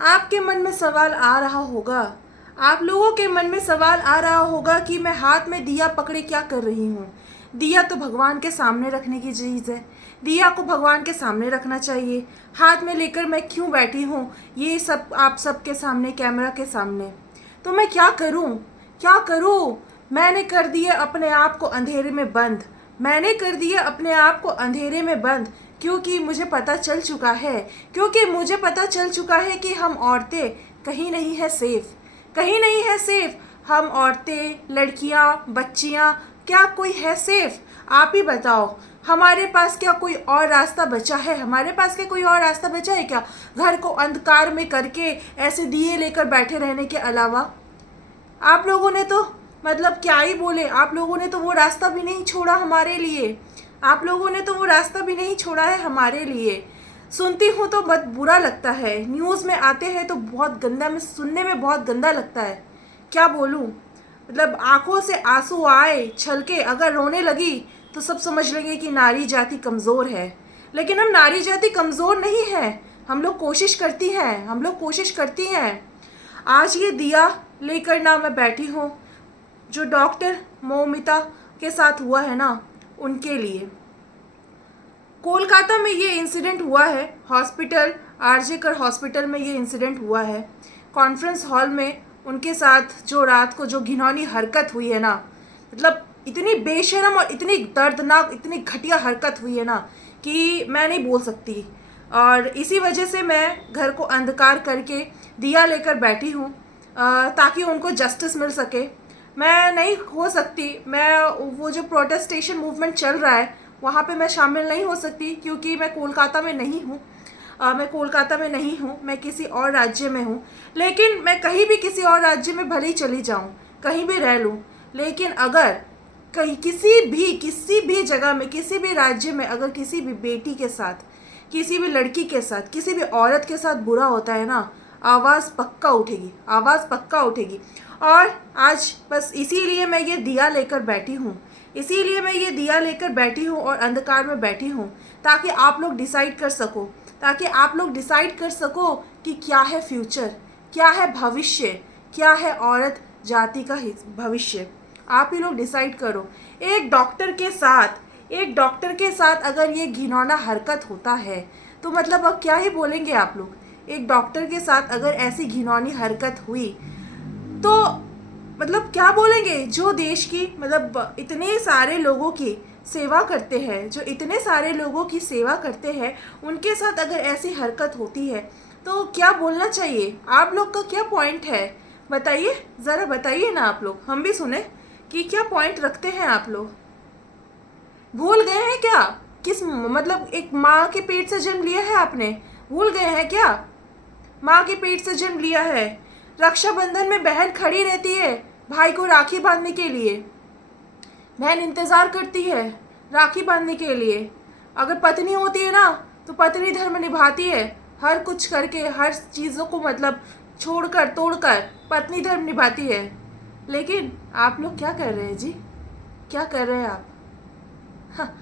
आपके मन में सवाल आ रहा होगा, आप लोगों के मन में सवाल आ रहा होगा कि मैं हाथ में दिया पकड़े क्या कर रही हूँ। दिया तो भगवान के सामने रखने की चीज़ है, दिया को भगवान के सामने रखना चाहिए। हाथ में लेकर मैं क्यों बैठी हूँ ये सब आप सबके सामने, कैमरा के सामने। तो मैं क्या करूँ, क्या करूँ। मैंने कर दिए अपने आप को अंधेरे में बंद, मैंने कर दिया अपने आप को अंधेरे में बंद, क्योंकि मुझे पता चल चुका है, क्योंकि मुझे पता चल चुका है कि हम औरतें कहीं नहीं है सेफ, कहीं नहीं है सेफ। हम औरतें, लड़कियां, बच्चियां, क्या कोई है सेफ? आप ही बताओ। हमारे पास क्या कोई और रास्ता बचा है? हमारे पास क्या कोई और रास्ता बचा है क्या, घर को अंधकार में करके ऐसे दिए लेकर बैठे रहने के अलावा? आप लोगों ने तो मतलब क्या ही बोले, आप लोगों ने तो वो रास्ता भी नहीं छोड़ा हमारे लिए, आप लोगों ने तो वो रास्ता भी नहीं छोड़ा है हमारे लिए। सुनती हूँ तो बहुत बुरा लगता है, न्यूज़ में आते हैं तो बहुत गंदा, में सुनने में बहुत गंदा लगता है। क्या बोलूँ, मतलब आंखों से आंसू आए छलके, अगर रोने लगी तो सब समझ लेंगे कि नारी जाति कमज़ोर है। लेकिन हम नारी जाति कमज़ोर नहीं है, हम लोग कोशिश करती हैं, हम लोग कोशिश करती हैं। आज ये दिया लेकर ना मैं बैठी हूँ, जो डॉक्टर मौमिता के साथ हुआ है ना, उनके लिए। कोलकाता में ये इंसिडेंट हुआ है, हॉस्पिटल आरजे कर हॉस्पिटल में ये इंसिडेंट हुआ है। कॉन्फ्रेंस हॉल में उनके साथ जो रात को जो घिनौनी हरकत हुई है ना, मतलब इतनी बेशरम और इतनी दर्दनाक, इतनी घटिया हरकत हुई है ना कि मैं नहीं बोल सकती। और इसी वजह से मैं घर को अंधकार करके दिया लेकर बैठी हूँ, ताकि उनको जस्टिस मिल सके। मैं नहीं हो सकती, मैं वो जो प्रोटेस्टेशन मूवमेंट चल रहा है वहाँ पे मैं शामिल नहीं हो सकती, क्योंकि मैं कोलकाता में नहीं हूँ। मैं कोलकाता में नहीं हूँ, मैं किसी और राज्य में हूँ। लेकिन मैं कहीं भी किसी और राज्य में भले ही चली जाऊँ, कहीं भी रह लूँ, लेकिन अगर कहीं किसी भी जगह में, किसी भी राज्य में अगर किसी भी बेटी के साथ, किसी भी लड़की के साथ, किसी भी औरत के साथ बुरा होता है ना, आवाज़ पक्का उठेगी, आवाज़ पक्का उठेगी। और आज बस इसीलिए मैं ये दिया लेकर बैठी हूँ, इसीलिए मैं ये दिया लेकर बैठी हूँ और अंधकार में बैठी हूँ, ताकि आप लोग डिसाइड कर सको, ताकि आप लोग डिसाइड कर सको कि क्या है फ्यूचर, क्या है भविष्य, क्या है औरत जाति का भविष्य। आप ही लोग डिसाइड करो। एक डॉक्टर के साथ, एक डॉक्टर के साथ अगर ये घिनौना हरकत होता है तो मतलब अब क्या ही बोलेंगे आप लोग। एक डॉक्टर के साथ अगर ऐसी घिनौनी हरकत हुई तो मतलब क्या बोलेंगे। जो देश की मतलब इतने सारे लोगों की सेवा करते हैं, जो इतने सारे लोगों की सेवा करते हैं, उनके साथ अगर ऐसी हरकत होती है तो क्या बोलना चाहिए। आप लोग का क्या पॉइंट है बताइए, ज़रा बताइए ना आप लोग, हम भी सुने कि क्या पॉइंट रखते हैं आप लोग। भूल गए हैं क्या किस मतलब एक माँ के पेट से जन्म लिया है आपने, भूल गए हैं क्या? माँ के पेट से जन्म लिया है। रक्षाबंधन में बहन खड़ी रहती है भाई को राखी बांधने के लिए, बहन इंतज़ार करती है राखी बांधने के लिए। अगर पत्नी होती है ना तो पत्नी धर्म निभाती है, हर कुछ करके, हर चीज़ों को मतलब छोड़कर तोड़कर पत्नी धर्म निभाती है। लेकिन आप लोग क्या कर रहे हैं जी, क्या कर रहे हैं आप? हाँ,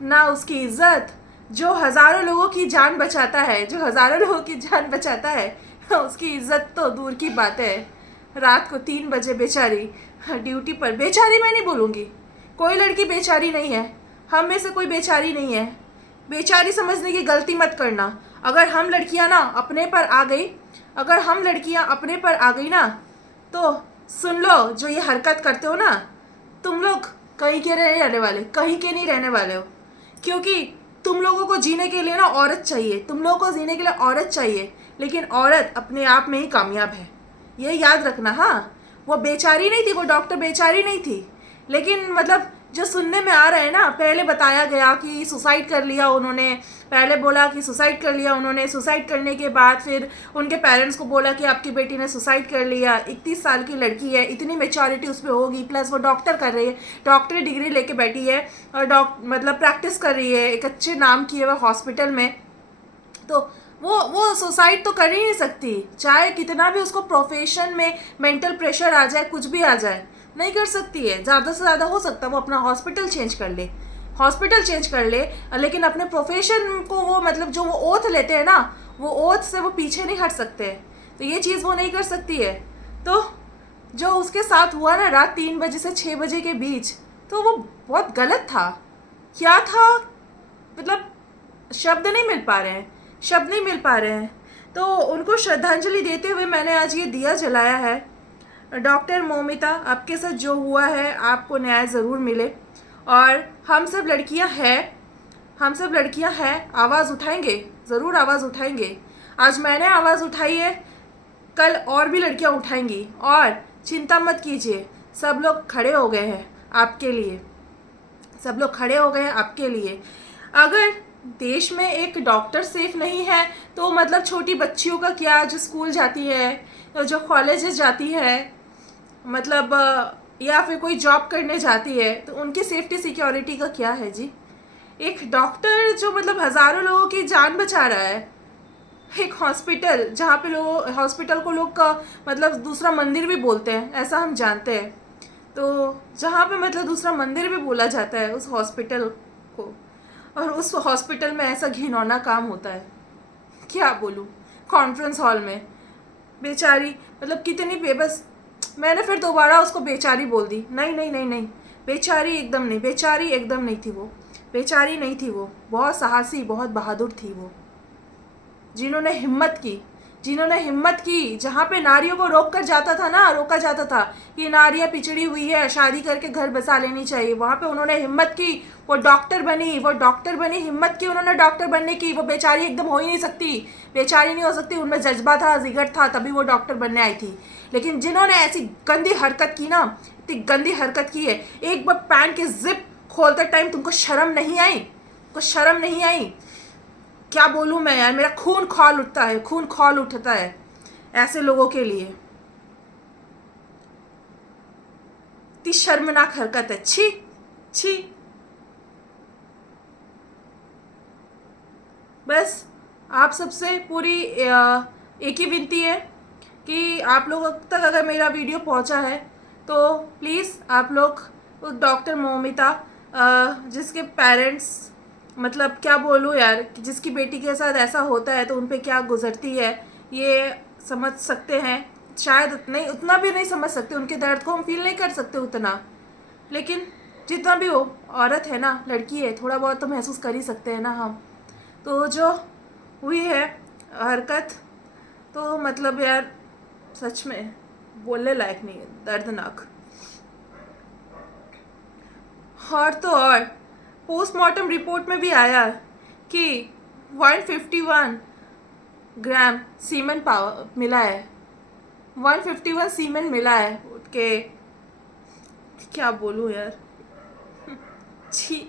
ना उसकी इज्जत, जो हज़ारों लोगों की जान बचाता है, जो हज़ारों लोगों की जान बचाता है, उसकी इज्जत तो दूर की बात है। रात को 3 बजे बेचारी ड्यूटी पर, बेचारी मैं नहीं बोलूँगी, कोई लड़की बेचारी नहीं है, हम में से कोई बेचारी नहीं है। बेचारी समझने की गलती मत करना। अगर हम लड़कियां ना अपने पर आ गई, अगर हम लड़कियां अपने पर आ गई ना तो सुन लो, जो ये हरकत करते हो ना, तुम लोग कहीं के नहीं रहने वाले, कहीं के नहीं रहने वाले हो। क्योंकि तुम लोगों को जीने के लिए ना औरत चाहिए, तुम लोगों को जीने के लिए औरत चाहिए, लेकिन औरत अपने आप में ही कामयाब है, ये याद रखना। हाँ, वो बेचारी नहीं थी, वो डॉक्टर बेचारी नहीं थी, लेकिन मतलब जो सुनने में आ रहा है ना, पहले बताया गया कि सुसाइड कर लिया उन्होंने, पहले बोला कि सुसाइड कर लिया उन्होंने, सुसाइड करने के बाद फिर उनके पेरेंट्स को बोला कि आपकी बेटी ने सुसाइड कर लिया। 31 साल की लड़की है, इतनी मेच्योरिटी उस पर होगी, प्लस वो डॉक्टर कर रही है, डॉक्टरी डिग्री लेके बैठी है और मतलब प्रैक्टिस कर रही है एक अच्छे नाम की है वह हॉस्पिटल में। तो वो सुसाइड तो कर ही नहीं सकती, चाहे कितना भी उसको प्रोफेशन में मेंटल प्रेशर आ जाए, कुछ भी आ जाए, नहीं कर सकती है। ज़्यादा से ज़्यादा हो सकता है वो अपना हॉस्पिटल चेंज कर ले, हॉस्पिटल चेंज कर ले, लेकिन अपने प्रोफेशन को वो मतलब जो वो ओथ लेते हैं ना, वो ओथ से वो पीछे नहीं हट सकते। तो ये चीज़ वो नहीं कर सकती है। तो जो उसके साथ हुआ ना रात 3 बजे से 6 बजे के बीच, तो वो बहुत गलत था। क्या था, मतलब शब्द नहीं मिल पा रहे हैं, शब्द नहीं मिल पा रहे हैं। तो उनको श्रद्धांजलि देते हुए मैंने आज ये दिया जलाया है। डॉक्टर मौमिता, आपके साथ जो हुआ है आपको न्याय ज़रूर मिले, और हम सब लड़कियां हैं, आवाज़ उठाएंगे, ज़रूर आवाज़ उठाएंगे। आज मैंने आवाज़ उठाई है, कल और भी लड़कियां उठाएंगी। और चिंता मत कीजिए, सब लोग खड़े हो गए हैं आपके लिए, सब लोग खड़े हो गए हैं आपके लिए। अगर देश में एक डॉक्टर सेफ नहीं है तो मतलब छोटी बच्चियों का क्या, जो स्कूल जाती है, जो कॉलेजेस जाती है, मतलब या फिर कोई जॉब करने जाती है, तो उनकी सेफ्टी सिक्योरिटी का क्या है जी। एक डॉक्टर जो मतलब हज़ारों लोगों की जान बचा रहा है, एक हॉस्पिटल जहाँ पे लोग, हॉस्पिटल को लोग का मतलब दूसरा मंदिर भी बोलते हैं, ऐसा हम जानते हैं। तो जहाँ पे मतलब दूसरा मंदिर भी बोला जाता है उस हॉस्पिटल को, और उस हॉस्पिटल में ऐसा घिनौना काम होता है, क्या बोलूँ। कॉन्फ्रेंस हॉल में बेचारी, मतलब कितनी बेबस। मैंने फिर दोबारा उसको बेचारी बोल दी। नहीं नहीं नहीं नहीं, बेचारी एकदम नहीं, बेचारी एकदम नहीं थी वो, बेचारी नहीं थी वो, बहुत साहसी, बहुत बहादुर थी वो, जिन्होंने हिम्मत की जहाँ पे नारियों को रोका जाता था कि नारियाँ पिछड़ी हुई है, शादी करके घर बसा लेनी चाहिए, वहाँ पे उन्होंने हिम्मत की, वो डॉक्टर बनी, हिम्मत की उन्होंने डॉक्टर बनने की। वो बेचारी एकदम हो ही नहीं सकती, बेचारी नहीं हो सकती, उनमें जज्बा था, जिगर था, तभी वो डॉक्टर बनने आई थी। लेकिन जिन्होंने ऐसी गंदी हरकत की ना, इतनी गंदी हरकत की है, एक बार पैंट के जिप खोलते टाइम तुमको शर्म नहीं आई? क्या बोलूँ मैं यार, मेरा खून खौल उठता है ऐसे लोगों के लिए। इतनी शर्मनाक हरकत है, छी छी। बस आप सबसे पूरी एक ही विनती है कि आप लोगों तक अगर मेरा वीडियो पहुंचा है तो प्लीज़ आप लोग उस डॉक्टर मौमिता, जिसके पेरेंट्स, मतलब क्या बोलूँ यार, जिसकी बेटी के साथ ऐसा होता है तो उन पे क्या गुजरती है, ये समझ सकते हैं। शायद उतना भी नहीं समझ सकते, उनके दर्द को हम फील नहीं कर सकते उतना, लेकिन जितना भी हो, औरत है ना, लड़की है, थोड़ा बहुत तो महसूस कर ही सकते हैं ना हम। तो जो हुई है हरकत, तो मतलब यार सच में बोलने लायक नहीं है, दर्दनाक। और तो और पोस्टमार्टम रिपोर्ट में भी आया कि 151 ग्राम सीमेन पावर मिला है, 151 सीमेन मिला है के। क्या बोलूँ यार, छी।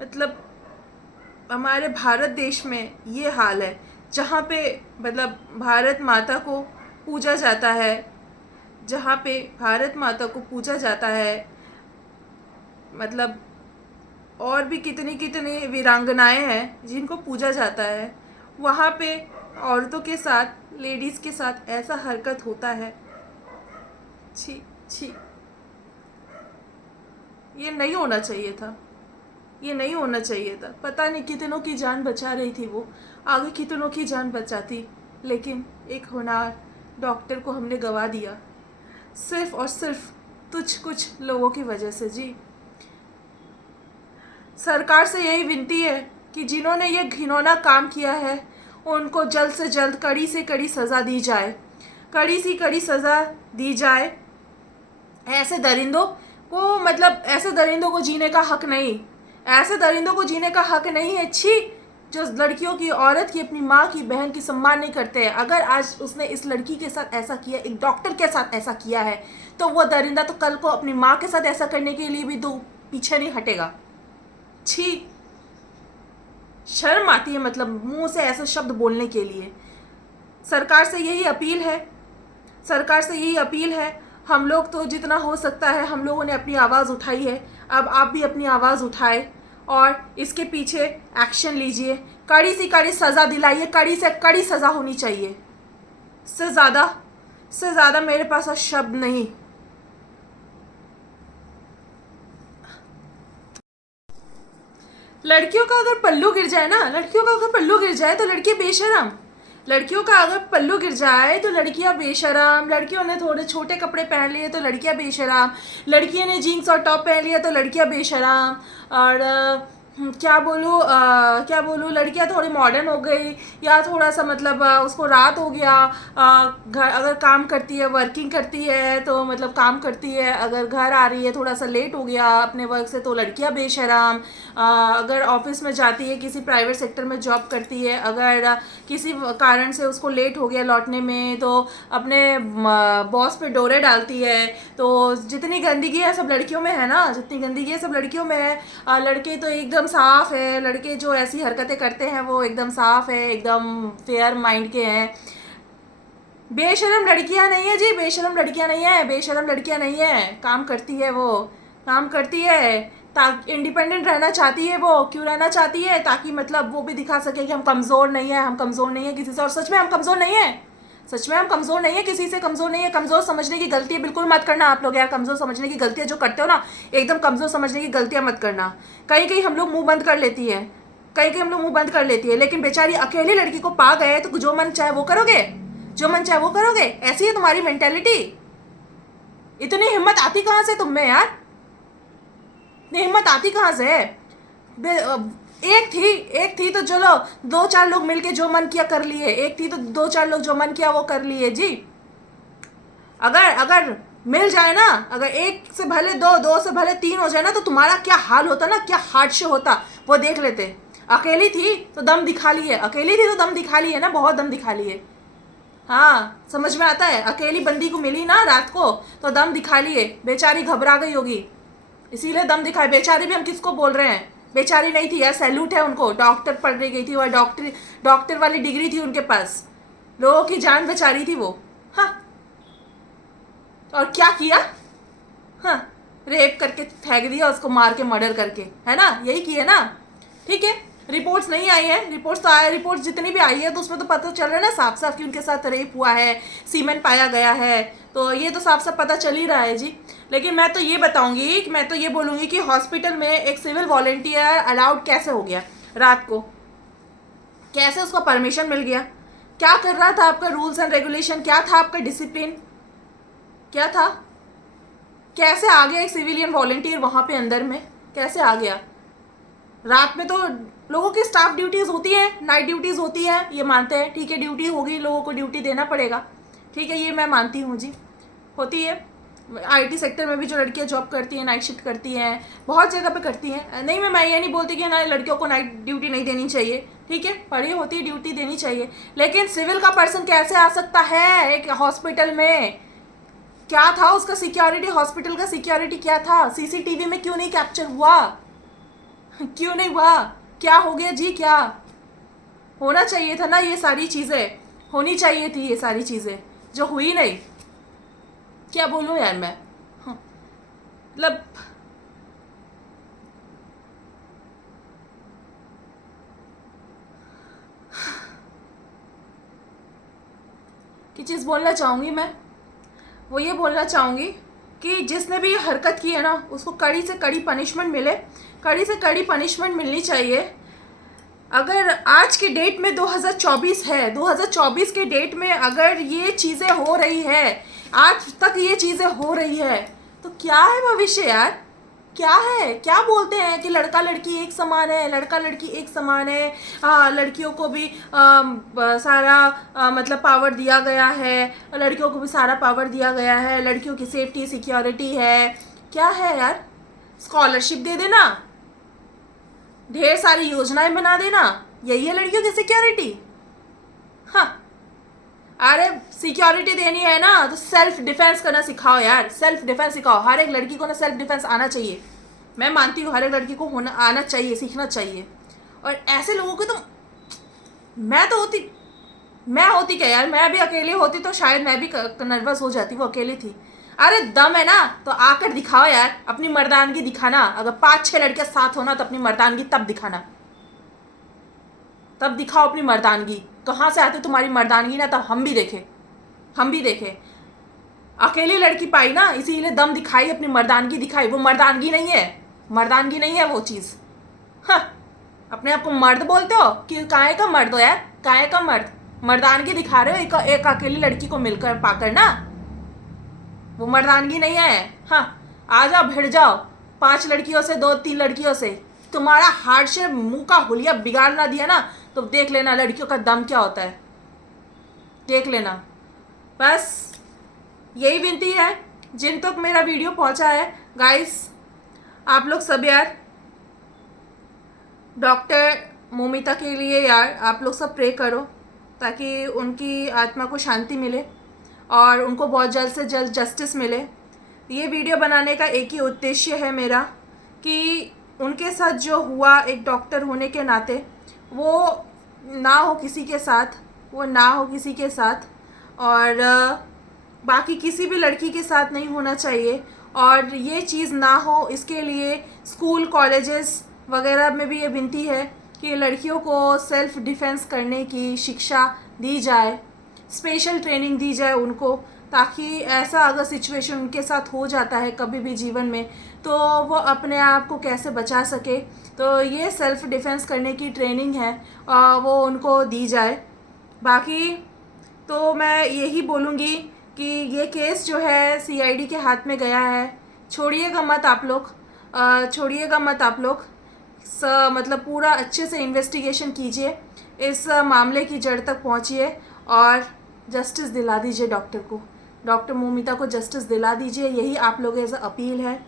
मतलब हमारे भारत देश में ये हाल है, जहाँ पे मतलब भारत माता को पूजा जाता है, जहाँ पे भारत माता को पूजा जाता है, मतलब और भी कितनी कितनी वीरांगनाएं हैं जिनको पूजा जाता है, वहाँ पे औरतों के साथ, लेडीज़ के साथ ऐसा हरकत होता है। छी छी, ये नहीं होना चाहिए था, ये नहीं होना चाहिए था। पता नहीं कितनों की जान बचा रही थी वो, आगे कितनों की जान बचाती, लेकिन एक होनहार डॉक्टर को हमने गवा दिया, सिर्फ और सिर्फ कुछ लोगों की वजह से जी। सरकार से यही विनती है कि जिन्होंने ये घिनौना काम किया है उनको जल्द से जल्द कड़ी से कड़ी सज़ा दी जाए, कड़ी सी कड़ी सज़ा दी जाए। ऐसे दरिंदों को, मतलब ऐसे दरिंदों को जीने का हक नहीं, ऐसे दरिंदों को जीने का हक नहीं है। छी, जो लड़कियों की, औरत की, अपनी माँ की, बहन की सम्मान नहीं करते हैं। अगर आज उसने इस लड़की के साथ ऐसा किया, एक डॉक्टर के साथ ऐसा किया है, तो वो दरिंदा तो कल को अपनी माँ के साथ ऐसा करने के लिए भी तो पीछे नहीं हटेगा। छी, शर्म आती है मतलब मुंह से ऐसे शब्द बोलने के लिए। सरकार से यही अपील है, सरकार से यही अपील है। हम लोग तो जितना हो सकता है हम लोगों ने अपनी आवाज़ उठाई है, अब आप भी अपनी आवाज़ उठाए और इसके पीछे एक्शन लीजिए, कड़ी सी कड़ी सज़ा दिलाइए, कड़ी से कड़ी सज़ा होनी चाहिए। इससे ज़्यादा मेरे पास अब शब्द नहीं। लड़कियों का अगर पल्लू गिर जाए ना, लड़कियों का अगर पल्लू गिर जाए तो लड़की बेशरम। लड़कियों का अगर पल्लू गिर जाए तो लड़कियां बेशरम। लड़कियों ने थोड़े छोटे कपड़े पहन लिए तो लड़कियां बेशरम। लड़कियों ने जीन्स और टॉप पहन लिया तो लड़कियां बेशरम। और क्या बोलूँ, लड़कियां थोड़ी मॉडर्न हो गई, या थोड़ा सा मतलब उसको रात हो गया, घर अगर काम करती है, वर्किंग करती है तो मतलब काम करती है, अगर घर आ रही है थोड़ा सा लेट हो गया अपने वर्क से तो लड़कियां बेशरम। अगर ऑफिस में जाती है, किसी प्राइवेट सेक्टर में जॉब करती है, अगर किसी कारण से उसको लेट हो गया लौटने में तो अपने बॉस पे डोरे डालती है। तो जितनी गंदगी है सब लड़कियों में है ना, जितनी गंदगी है सब लड़कियों में है। लड़के तो एकदम साफ है, लड़के जो ऐसी हरकतें करते हैं वो एकदम साफ है, एकदम फेयर माइंड के हैं। बेशरम लड़कियां नहीं है जी, बेशरम लड़कियां नहीं है, बेशरम लड़कियां नहीं है। काम करती है वो, काम करती है, ताकि इंडिपेंडेंट रहना चाहती है वो। क्यों रहना चाहती है? ताकि मतलब वो भी दिखा सके कि हम कमज़ोर नहीं है, हम कमज़ोर नहीं है किसी से। और सच में हम कमज़ोर नहीं है, सच में हम कमज़ोर नहीं है, किसी से कमज़ोर नहीं है। कमज़ोर समझने की गलती बिल्कुल मत करना आप लोग यार। कमज़ोर समझने की गलतियाँ जो करते हो ना, एकदम कमज़ोर समझने की गलतियाँ मत करना। कहीं कहीं हम लोग मुंह बंद कर लेती है, कहीं कहीं हम लोग मुंह बंद कर लेती है, लेकिन बेचारी अकेली लड़की को पा गए तो जो मन चाहे वो करोगे, जो मन चाहे वो करोगे। ऐसी है तुम्हारी मेंटेलिटी। इतनी हिम्मत आती कहाँ से तुम में यार? इतनी हिम्मत आती कहाँ से? एक थी तो चलो दो चार लोग मिलके जो मन किया कर लिए, एक थी तो दो चार लोग जो मन किया वो कर लिए जी। अगर अगर मिल जाए ना, अगर एक से भले दो, दो से भले तीन हो जाए ना, तो तुम्हारा क्या हाल होता ना, क्या हादसे होता वो देख लेते। अकेली थी तो दम दिखा लिए, अकेली थी तो दम दिखा लिए ना, बहुत दम दिखा लिए। हाँ समझ में आता है। अकेली बंदी को मिली ना रात को तो दम दिखा लिए, बेचारी घबरा गई होगी इसीलिए दम दिखाए। बेचारी भी हम किसको बोल रहे हैं? बेचारी नहीं थी यार, सैल्यूट है उनको, डॉक्टर पढ़ रही गई थी और डॉक्टर वाली डिग्री थी उनके पास, लोगों की जान बेचारी थी वो। हाँ, और क्या किया? हाँ, रेप करके फेंक दिया उसको, मार के मर्डर करके, है ना, यही किया ना। ठीक है, रिपोर्ट्स नहीं आई है, रिपोर्ट्स तो आया, रिपोर्ट्स जितनी भी आई है तो उसमें तो पता चल रहा है ना साफ साफ कि उनके साथ रेप हुआ है, सीमेन पाया गया है, तो ये तो साफ साफ पता चल ही रहा है जी। लेकिन मैं तो ये बताऊंगी, मैं तो ये बोलूँगी कि हॉस्पिटल में एक सिविल वॉलेंटियर अलाउड कैसे हो गया रात को? कैसे उसको परमिशन मिल गया? क्या कर रहा था? आपका रूल्स एंड रेगुलेशन क्या था? आपका डिसिप्लिन क्या था? कैसे आ गया एक सिविलियन वॉलेंटियर वहाँ पे अंदर में? कैसे आ गया? रात में तो लोगों की स्टाफ ड्यूटीज़ होती हैं, नाइट ड्यूटीज़ होती हैं, ये मानते हैं, ठीक है, ड्यूटी होगी, लोगों को ड्यूटी देना पड़ेगा, ठीक है, ये मैं मानती हूँ जी, होती है। आईटी सेक्टर में भी जो लड़कियां जॉब करती हैं, नाइट शिफ्ट करती हैं, बहुत जगह पे करती हैं। नहीं, मैं ये नहीं बोलती कि ना लड़कियों को नाइट ड्यूटी नहीं देनी चाहिए, ठीक है, पढ़ी होती है, ड्यूटी देनी चाहिए, लेकिन सिविल का पर्सन कैसे आ सकता है एक हॉस्पिटल में? क्या था उसका सिक्योरिटी? हॉस्पिटल का सिक्योरिटी क्या था? सीसीटीवी में क्यों नहीं कैप्चर हुआ? क्यों नहीं हुआ? क्या हो गया जी? क्या होना चाहिए था ना? ये सारी चीज़ें होनी चाहिए थी, ये सारी चीज़ें जो हुई नहीं। क्या बोलूँ यार मैं? हाँ, मतलब कि चीज़ बोलना चाहूँगी मैं, वो ये बोलना चाहूँगी कि जिसने भी ये हरकत की है ना उसको कड़ी से कड़ी पनिशमेंट मिले, कड़ी से कड़ी पनिशमेंट मिलनी चाहिए। अगर आज के डेट में 2024 है, 2024 के डेट में अगर ये चीज़ें हो रही है, आज तक ये चीज़ें हो रही है, तो क्या है भविष्य यार? क्या है? क्या बोलते हैं कि लड़का लड़की एक समान है, लड़का लड़की एक समान है, लड़कियों को भी सारा मतलब पावर दिया गया है, लड़कियों को भी सारा पावर दिया गया है, लड़कियों की सेफ्टी सिक्योरिटी है। क्या है यार? स्कॉलरशिप दे देना, ढेर सारी योजनाएं बना देना, यही है लड़कियों की सिक्योरिटी? हाँ, अरे सिक्योरिटी देनी है ना तो सेल्फ डिफेंस करना सिखाओ यार, सेल्फ डिफेंस सिखाओ। हर एक लड़की को ना सेल्फ डिफेंस आना चाहिए, मैं मानती हूँ हर एक लड़की को होना आना चाहिए, सीखना चाहिए। और ऐसे लोगों को तो मैं तो होती, मैं होती क्या यार, मैं भी अकेले होती तो शायद मैं भी नर्वस हो जाती, वो अकेली थी। अरे दम है ना तो आकर दिखाओ यार, अपनी मर्दानगी दिखाना। अगर 5-6 लड़के साथ होना तो अपनी मर्दानगी तब दिखाना, तब दिखाओ अपनी मर्दानगी। कहाँ से आती तुम्हारी मर्दानगी ना, तब हम भी देखें, हम भी देखें। अकेली लड़की पाई ना इसीलिए दम दिखाई, अपनी मर्दानगी दिखाई, वो मर्दानगी नहीं है, मर्दानगी नहीं है वो चीज़। हाँ, अपने आप को मर्द बोलते हो कि काहे का मर्द हो यार, काहे का मर्द, मर्दानगी दिखा रहे हो एक अकेली लड़की को मिलकर पाकर ना, वो मर्दानगी नहीं है। हाँ, आ जाओ, भिड़ जाओ 5 लड़कियों से, 2-3 लड़कियों से, तुम्हारा हार्ट से मुंह का हुलिया बिगाड़ ना दिया ना तो देख लेना लड़कियों का दम क्या होता है, देख लेना। बस यही विनती है जिन तक मेरा वीडियो पहुंचा है गाइस, आप लोग सब यार डॉक्टर मोमिता के लिए यार आप लोग सब प्रे करो ताकि उनकी आत्मा को शांति मिले और उनको बहुत जल्द से जल्द जस्टिस मिले। ये वीडियो बनाने का एक ही उद्देश्य है मेरा कि उनके साथ जो हुआ एक डॉक्टर होने के नाते वो ना हो किसी के साथ, वो ना हो किसी के साथ, और बाकी किसी भी लड़की के साथ नहीं होना चाहिए। और ये चीज़ ना हो इसके लिए स्कूल कॉलेजेस वगैरह में भी ये विनती है कि लड़कियों को सेल्फ़ डिफेंस करने की शिक्षा दी जाए, स्पेशल ट्रेनिंग दी जाए उनको, ताकि ऐसा अगर सिचुएशन उनके साथ हो जाता है कभी भी जीवन में तो वो अपने आप को कैसे बचा सके। तो ये सेल्फ़ डिफेंस करने की ट्रेनिंग है, वो उनको दी जाए। बाकी तो मैं यही बोलूँगी कि ये केस जो है सीआईडी के हाथ में गया है, छोड़िएगा मत आप लोग, छोड़िएगा मत आप लोग। मतलब पूरा अच्छे से इन्वेस्टिगेशन कीजिए, इस मामले की जड़ तक पहुँचिए और जस्टिस दिला दीजिए डॉक्टर को, डॉक्टर मोमिता को जस्टिस दिला दीजिए, यही आप लोगों से अपील है।